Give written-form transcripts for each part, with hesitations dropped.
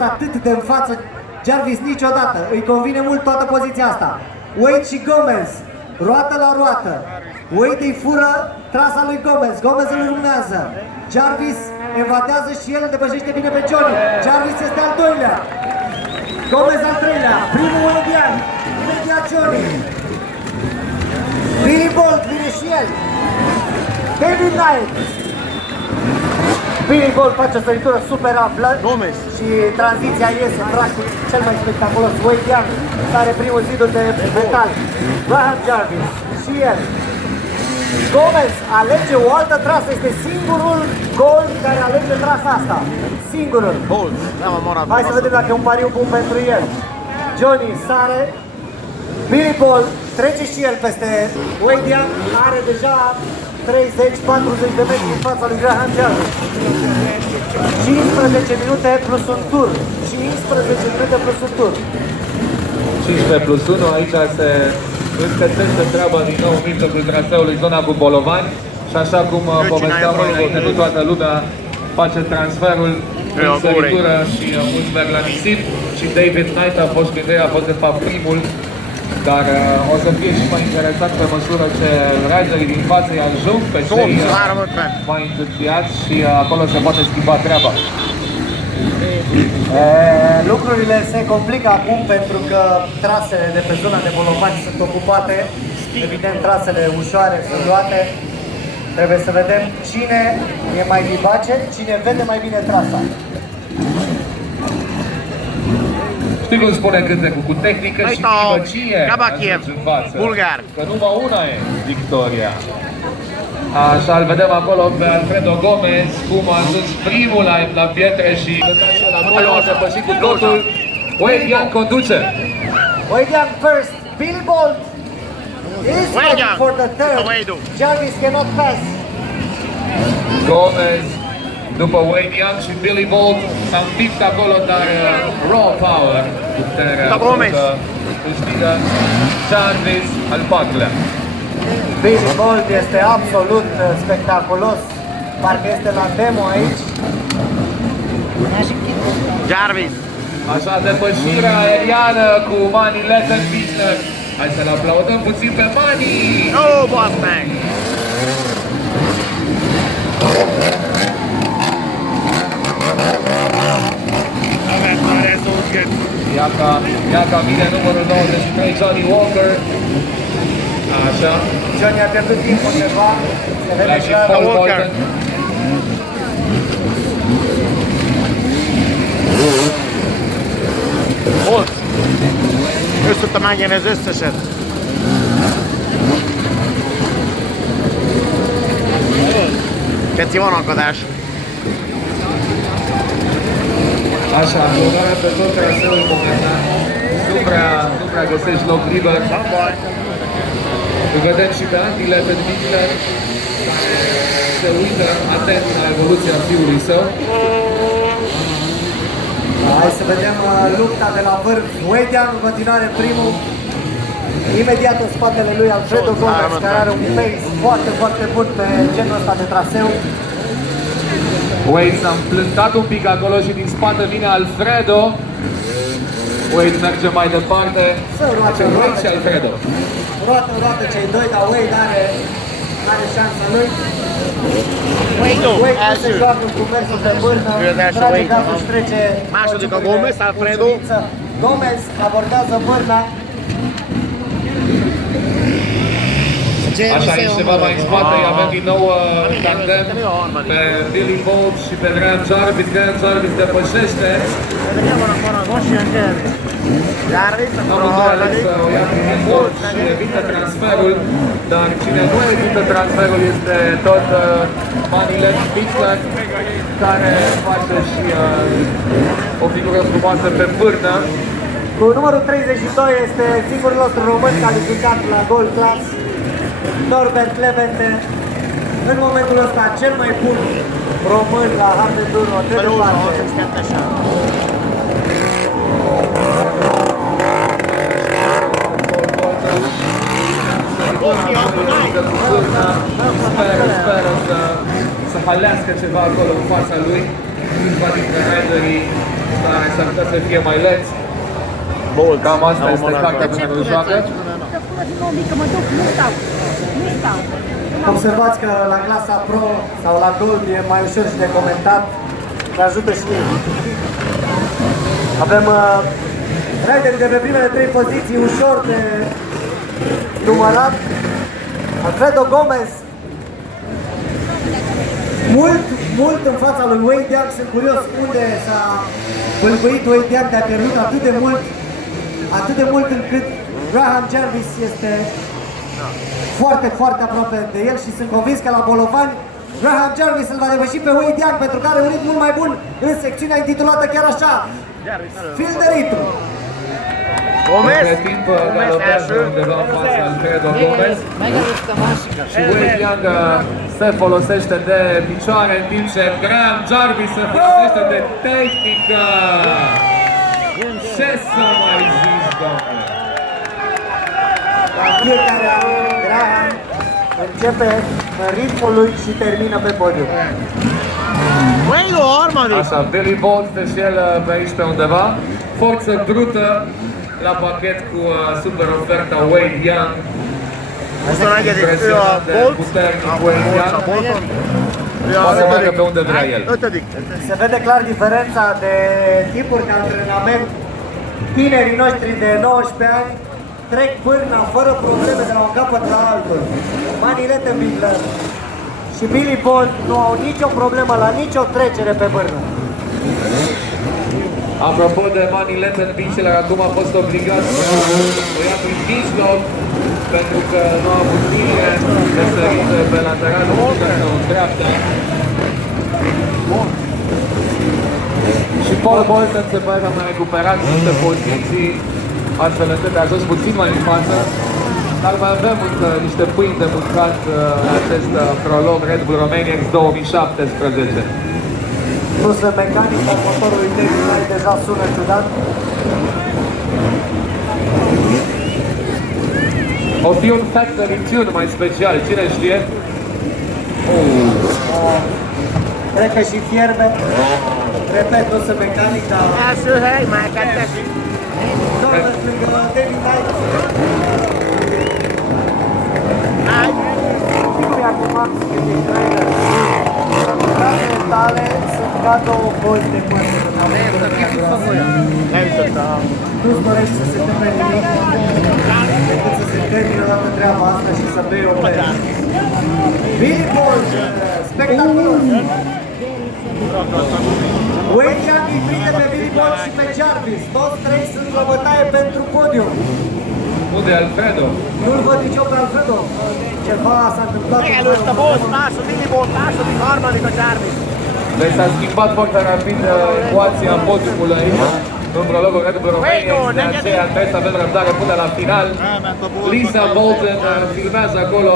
atât de în față Jarvis niciodată. Îi convine mult toată poziția asta. Wade și Gomez, roată la roată. Wade îi fură trasa lui Gomez. Gomez îl urmează. Jarvis evadează și el depășește bine pe Johnny. Jarvis este al doilea. Gomez al treilea. Primul Wadian. Imediat Johnny. Billy Bolt vine și el. David Knight. Billy Bolt face o săritură super amplă și tranziția iese practic cel mai spectaculos. Wade Young sare primul zidul de metal. Graham Jarvis și el. Gomez alege o altă trasă, este singurul gol care alege trasa asta. Singurul. Hai să vedem dacă e un pariu bun pentru el. Johnny sare. Billy Bolt trece și el peste Wade Young, are deja 30-40 de metri în fața lui Graham Jarvis. 15 minute plus un tur. 15 minute plus un tur. 15 plus 1, aici se înspățește treaba din nou în mijlocul traseului, zona cu bolovani. Și așa cum povesteam mai înainte, nu toată lumea face transferul în săritură și mulți merg la nisip. Și David Knight a fost când a fost de fapt primul. Dar o să fie și mai interesant pe măsură ce riderii din față îi ajung pe cei mai întârziați și acolo se poate schimba treaba. Lucrurile se complică acum pentru că trasele de pe zona de bolovani sunt ocupate. Evident, trasele ușoare sunt luate. Trebuie să vedem cine e mai vivace, cine vede mai bine trasa. Știi cum spune cântecul? Cu tehnică și timăcie ajungi în față. Bulgar. Că numai una e victoria. Așa, îl vedem acolo pe Alfredo Gomez, cum a ajuns primul la pietre și acolo a depășit cu totul. Wade Young conduce. Wade Young first, Billy Bolt is ready for the third. Jarvis cannot pass. Gomez, după Wade Young și Billy Bolt, s-a împins acolo, dar raw power, puterea câștigă Jarvis al patrulea. Billy Bolt este absolut spectaculos, parcă este la demo aici. Jarvis. Așa, depășirea aeriană cu Manny Lettenbichler. Hai să-l aplaudăm puțin pe Manny! Oh, Mustang! Ia ca vine numărul 93, Johnny Walker. Așa. Johnny a pierdut timp undeva. Se vede Și clar. Paul Bolton. Volt! Ő tudta megnyerni az összeset. Keci, van akadás. Așa, jocarea pe tot traseul momentan. Nu prea găsești loc liber. Îl vedem și pe Andy Lettenbichler, care se uită atent la evoluția fiului său. Hai să vedem lupta de la vârf. Wade Young în continuare primul. Imediat în spatele lui Alfredo Gomez, care are un pace foarte, foarte bun pe genul ăsta de traseu. Wade s-a împlântat un pic acolo și din spate vine Alfredo. Wade merge mai departe. Wade și Alfredo. Roată cei doi, dar Wade are șansa lui. Wade se joacă cu mersul pe bârnă. Trage gazul și trece. Második a Gomez, Alfredo. Gomez abordează bârna. Așa, aici ceva mai în spate, avem din nou tandem pe Billy Bolt și pe Graham Jarvis. Graham Jarvis depășește. Am înțeles să o ia prin Bolt și evită transferul, dar cine nu evită transferul este tot Manny Lettenbichler, care face și o figură frumoasă pe pârnă. Cu numărul 32 este singurul nostru român calificat la Gold Class, Norbert Levente, în momentul ăsta cel mai bun român la hard enduro de departe. Speră să halească ceva acolo în fața lui. Câțiva dintre riderii care s-ar putea să fie mai lenți. Bolt. Cam asta este cartea până nu joacă. Observați că la clasa Pro sau la Gold e mai ușor și de comentat, ne ajută și ei. Avem rideri de pe primele 3 poziții ușor de numărat. Alfredo Gomez, mult în fața lui Wade Young. Sunt curios unde s-a bâlbâit Wade Young de a pierdut atât de mult încât Graham Jarvis este foarte aproape de el și sunt convins că la Bolovani Graham Jarvis îl va depăși pe Wade Young pentru că are un ritm mult mai bun în secțiunea intitulată chiar așa, Fil de ritm. Gomez! Între timp galopează undeva în fața Alfredo Gomez. Și Wade Young se folosește de picioare în timp ce Graham Jarvis se folosește de tehnică. Ce să mai zici, domnule? La fiecare an, Graham începe în ritmul lui și termină pe podium. Wade o armă de... Așa, Billy Bolt și el pe aici pe undeva. Forță brută la pachet cu super oferta Wade Young. Asta înainte de Impresionant de Bolt. puternic Wade Young. Poate să meargă pe unde vrea el. Se vede clar diferența de tipuri de antrenament. Tinerii noștri de 19 ani trec pârna fără probleme de la un capăt la altul. Manny Lettenbichler și Billy Bolt nu au nicio problemă la nicio trecere pe pârnă. Apropo de Manny Lettenbichler, acum a fost obligat să o ia prin mijloc pentru că nu a avut bine de sărit pe lateralul sau în dreapta. Și Paul Bolton se pare că a mai recuperat niște poziții, astfel încât a ajuns puțin mai în față. Dar mai avem încă niște pâini de mâncat în acest prolog Red Bull Romania X 2017. Nu sunt mecanic, dar motorul David deja sună ciudat. O fi un factory tune mai special, cine știe? Cred că și fierbe. Repet, nu sunt mecanic, dar Első hely, már kettes. doamnă lângă David Knight. Știu acum că e trailer. Lucrările tale sunt ca două bozi de păr. Nu-ți dorești să se întâmple nimic decât să se termine odată treaba asta și să bei o bere. Billy Bolt, spectaculos! Wade Young îi prinde pe Billy Bolt și pe Jarvis. Toți trei sunt la bătaie pentru podium. Unde Alfredo? Nu-l văd nici eu pe Alfredo. Ceva s-a întâmplat. Előtte Bolt, Billy Bolt, második, harmadik a Jarvis. Deci s-a schimbat foarte rapid ecuația podiumului aici. În prologul Red Bull Romania, de aceea trebuie să avem răbdare până la final. Lisa Bolton filmează acolo,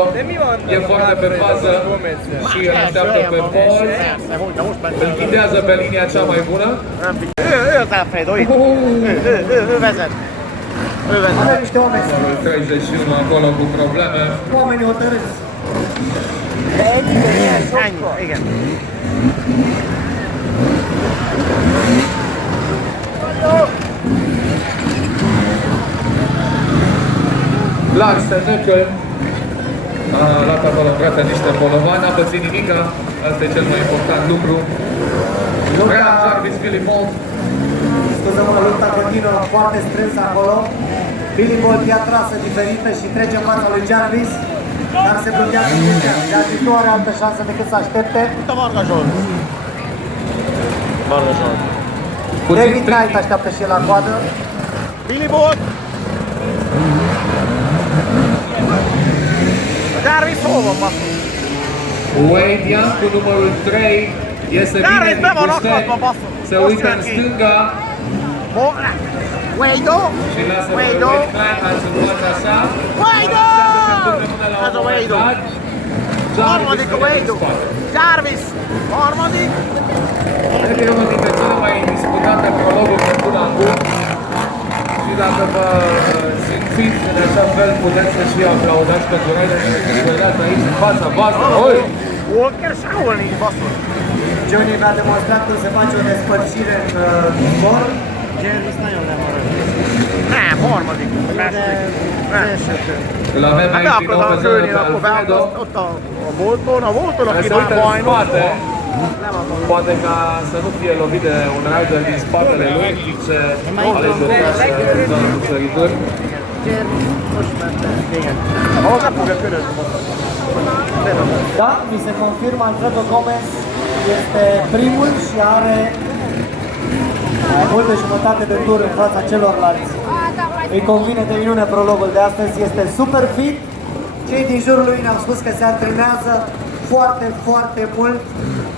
e foarte pe fază și îl așteaptă pe Paul. Îl ghidează pe linia cea mai bună. Ő az Alfredo, itt. Ő vezet. Ő vezet. Avem niște oameni. 31 acolo cu probleme. Oamenii hotărâți. Ennyi, igen. Lars Nöckel a luat acolo în brațe niște bolovani, n-a pățit nimica, asta e cel mai important lucru. Graham Jarvis, Billy Bolt. Scuză-mă, lupta continuă foarte strânsă acolo. Billy Bolt ia trasă diferită și trece în fața lui Jarvis, dar se blochează imediat. Jarvis nu are altă șansă decât să aștepte. Itt a Varga Zsolt. Varga Zsolt. David Knight așteaptă și el la coadă. Billy Bolt. Jarvis hol van, basszus? Wade Young cu numărul 3 iese bine Jarvis din be van buștec, akadva, basszus. se uită în stânga Wade-o. și lasă pe Wade-o. Wade Knight în fața sa. Wade-o. Ez a Wade-o. Harmadik a Wade-o. Jarvis. Harmadik. Cred că e unul dintre cele mai disputate prologuri de până acum. Și dacă vă simțiți în așa fel, puteți să și aplaudați pentru Raiders și vedeți aici în fața voastră. Oi! Hol kell sehol nincs, basszus. Johnny mi-a demonstrat cum se face o despărțire în zbor. Jervis nagyon nem marad. Nem, harmadik. Îl avem Hát aici din nou beakad pe a zonă főnél, pe akkor beakad Alfredo. ott a Bolton, aki Care se már uită în bajnok. spate, Nem akar. poate ca să nu fie lovit de un rider din spatele lui, în timp ce alege să iasă în zona cu sărituri. Jervis, most ment el. Igen. Ahol nem fogja körözni. Da, mi se confirmă, Alfredo Gomez este primul și are mai mult de jumătate de tur în fața celorlalți. Îi convine de minune prologul de astăzi, este super fit. Cei din jurul lui ne-au spus că se antrenează foarte, foarte mult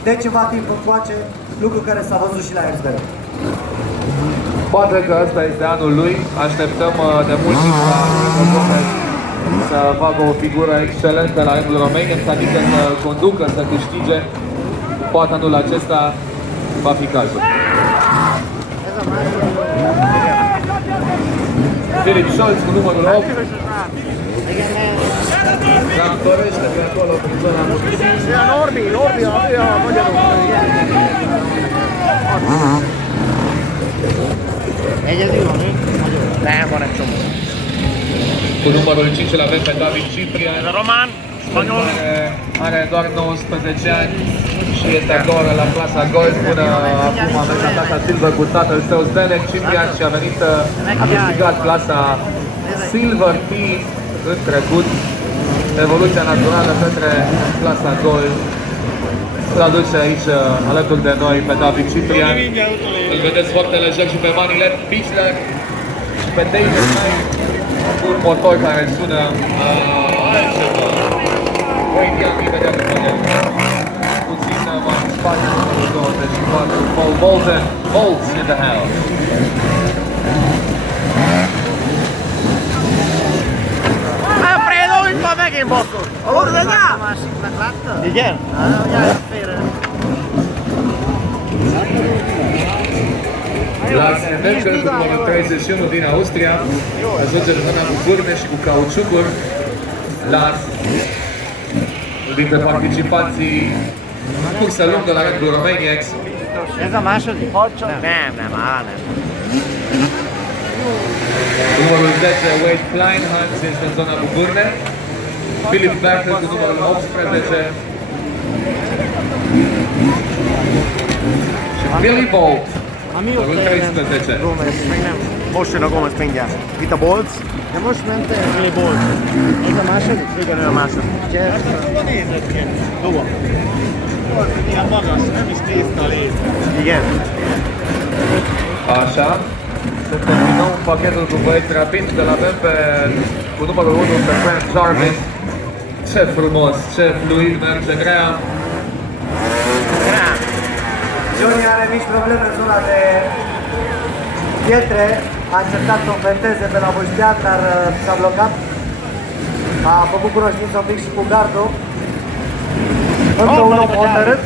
de ceva timp încoace, lucru care s-a văzut și la Erzberg. Poate că ăsta este anul lui, așteptăm de mult timp la Alfredo Gomez să facă o figură excelentă la rândul Romanians, adică să conducă, să câștige. Poate anul acesta va fi cazul. Philip Scholz cu numărul 8. Cam dorește pe acolo, prin zona Se a Norbi a magyarok. Egyedül van ő? Nem, van egy csomó. Cu numărul 5 îl avem pe David Ciprian. Ez a román, spanyol. Are doar 19 ani și este acolo la clasa Gold până acum a mers la clasa Silver cu tatăl său Zdenek Ciprian și a venit, a câștigat clasa Silver Team în trecut. Evoluția naturală către clasa Gold îl aduce aici alături de noi pe David Ciprian. Îl vedeți foarte lejer și pe Manilet Bichler și pe David Knight, un motor care sună altceva. Wade Young imediat după el. Puțin mai în spate, numărul 24, Paul Bolton, Bolts in the house. Alfredo, itt van megint basszott! Hallod, ez a másiknak láttad? Igen? Hogy állj félre. Lars Merkel cu numărul 31 din Austria, ajunge în zona cu vârne și cu cauciucuri. Lars, unul dintre participanții în cursă lungă la rândul Romaniacs. Ez a második? Nem, nem. Cu numărul 10, Wade Kleinhans este în zona cu vârne. Philip Bertel cu numărul 18. Și Billy Bolt, numărul 13. Gomez, meg nem. Most jön a Gomez mindjárt. Itt a Bolc. De most ment el? Mi Bolc? Ez a második? Igen, ő a második. Ezt hova nézett ki? Hova? Ilyen magas, nem is nézte a lét. Igen. Așa. Suntem din nou în pachetul cu băieți rapizi, de-l avem cu numărul 1 pe Grant Jarvis. Ce frumos, ce fluid merge Graham. Johnny are mici probleme în zona de pietre, a încercat să o fenteze pe la Buștean, dar s-a blocat. A făcut cunoștință un pic și cu gardul. Încă un om hotărât.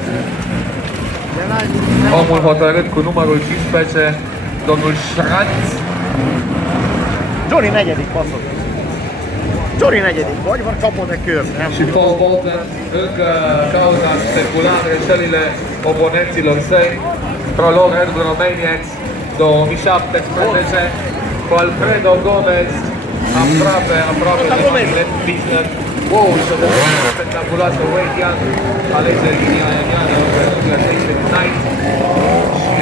Omul hotărât cu numărul 15, domnul Schranz. Johnny negyedik, basszott. Johnny negyedik, vagy van kapod egy kör. Nem Și Paul Bolton încă cauza specula greșelile oponenților săi. Prolog rândul Romaniacs 2017 cu Alfredo Gomez aproape de Manilet Bichler. Wow, și o dezvoltare spectaculoasă. Wade Young alege linia aeriană pe lângă David Knight și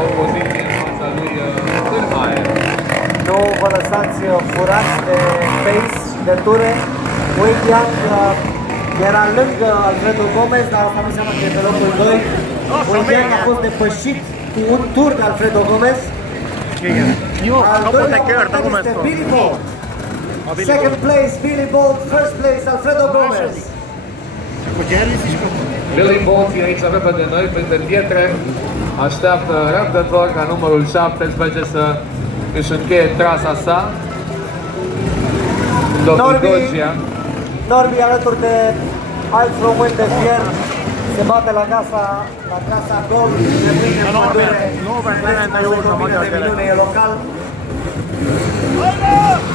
o poziție în fața lui în aer. Nu vă lăsați furați de pace și de ture. Wade Young era lângă Alfredo Gomez, dar asta nu înseamnă că e pe locul 2. Wade Young a fost depășit cu un tur de Alfredo Gomez. Igen. Jó, Al kapott doilea egy kört a momentan este Gomeztól. Billy Bolt. Second place Billy Bolt, first place Alfredo Gomez. Akkor Jervis is kapott. Billy Bolt e aici alături de noi, printre pietre. Așteaptă răbdător ca numărul 17 să își încheie trasa sa. Locul Gogia. Norbi alături de alți români de fier se bate la trasa Gold, de mâine în pădure. De minune e local.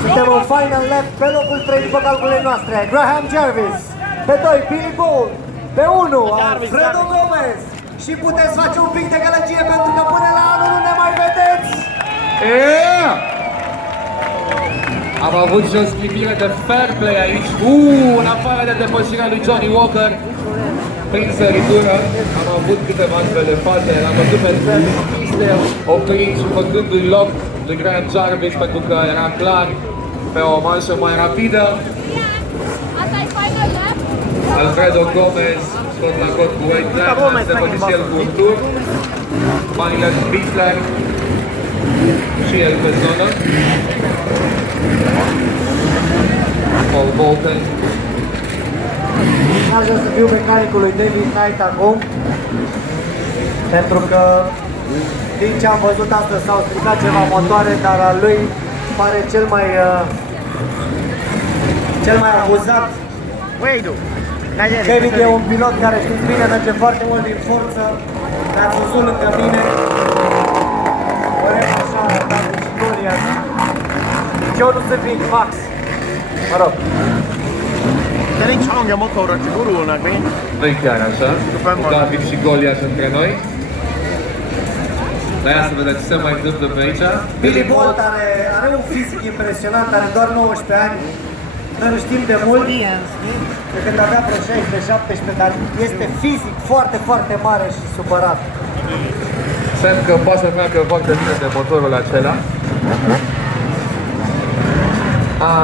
Suntem în final lap pe locul 3 după calculele noastre. Graham Jarvis, pe 2 Billy Bolt, pe 1 Alfredo Gomez. și puteți face un pic de gălăgie pentru că până la anul nu ne mai vedeți! Yeah! Am avut și o schimbire de fair play aici. În afară de depășirea lui Johnny Walker prin săritură, am avut câteva astfel de fate. L-am văzut pe piste oprit și făcându-i loc lui Graham Jarvis pentru că era clar pe o manșă mai rapidă. Alfredo Gomez tot la cot cu Wade Blackman, se face și el cu un tur. Manilet Bittler și el pe zonă. Paul Bolton. Aș vrea să fiu mecanicul lui David Knight acum, pentru că din ce am văzut astăzi s-au stricat ceva motoare, dar al lui pare cel mai abuzat. David e un pilot care, știți bine, merge foarte mult din forță, dar a văzut lângă mine. Părem așa, dar cu Golia. Deci eu nu sunt Big Max. Mă rog. De nincs hangja motorra, csak gurulnak mi. Nu-i chiar așa, cu David și Goliath între noi. Dar ia să vedem ce se mai întâmplă pe aici. Billy Bolt are un fizic impresionant, are doar 19 ani. Noi îl știm de mult, de când avea vreo 16-17, dar este fizic foarte, foarte mare și supărat. Semn că poate să treacă foarte bine de motorul acela.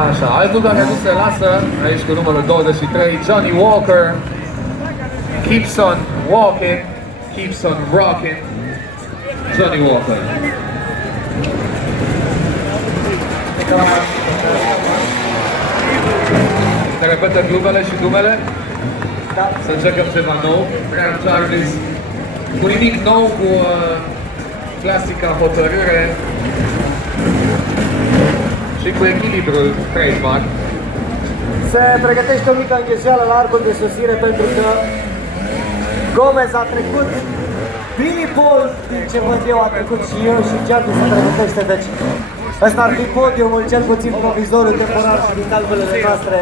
Așa, altul care nu se lasă, aici cu numărul 23, Johnny Walker. Keeps on walking, keeps on rocking. Johnny Walker. Se repetă glumele și dumele? Da. Să încercăm ceva nou. Graham Jarvis cu nimic nou, cu clasica hotărâre și cu echilibrul trademark. Se pregătește o mică înghesuială la arcul de sosire pentru că Gomez a trecut, Billy Bolt, din ce văd eu, a trecut și eu și Jarvis se pregătește, deci ăsta ar fi podiumul, cel puțin provizoriu, temporar și din calculele noastre.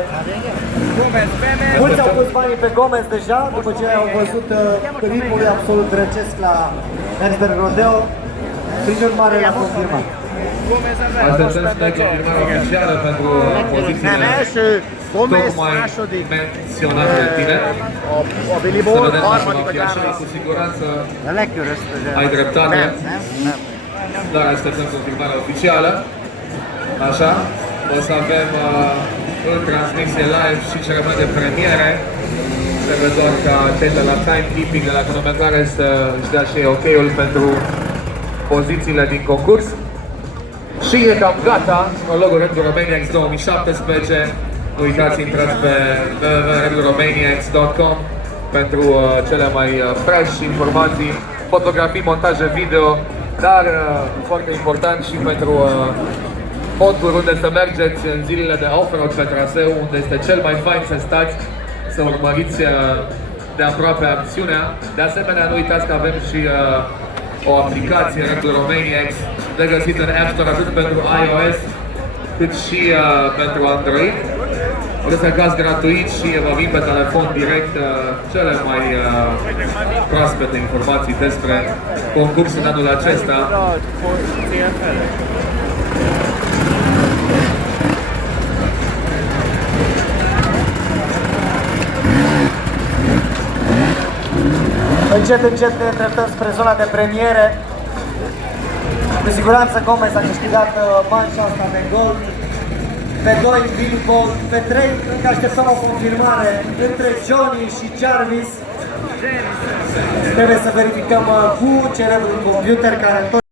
Mulți au pus banii pe Gomez deja, după ce au văzut ritmul absolut răcesc la Herzberg Rodeo, prin urmare l-a confirmat. Așteptăm și noi confirmarea oficială pentru pozițiile tocmai menționate de tine. A Billy Să Bolt vedem dacă va harmadik fi așa, cu siguranță ai a dreptate. Dar așteptăm confirmarea oficială. Așa, o să avem în transmisie live și ceremonie de premiere. Trebuie doar ca cei de la timekeeping, de la cronometrare să-și dea și ok-ul pentru pozițiile din concurs. Și e cam gata, logul Red Bull Romania X 2017. Nu uitați, intrați pe www.redbullromaniax.com pentru cele mai fresh informații, fotografii, montaje video, dar foarte important și pentru poduri unde să mergeți în zilele de off-road pe traseu, unde este cel mai fain să stați, să urmăriți de aproape acțiunea. De asemenea, nu uitați că avem și o aplicație Red Bull Romania X de găsit în App Store atât pentru iOS cât și pentru Android. O să găsiți gratuit și vă vin pe telefon direct cele mai proaspete informații despre concursul în anul acesta. Încet, încet ne îndreptăm spre zona de premiere. Cu siguranță Gomez a câștigat manșa asta de gol. Pe 2 Billy Bolt, pe 3 încă așteptăm o confirmare între Johnny și Jarvis. Trebuie să verificăm cu cerebrul computer care tot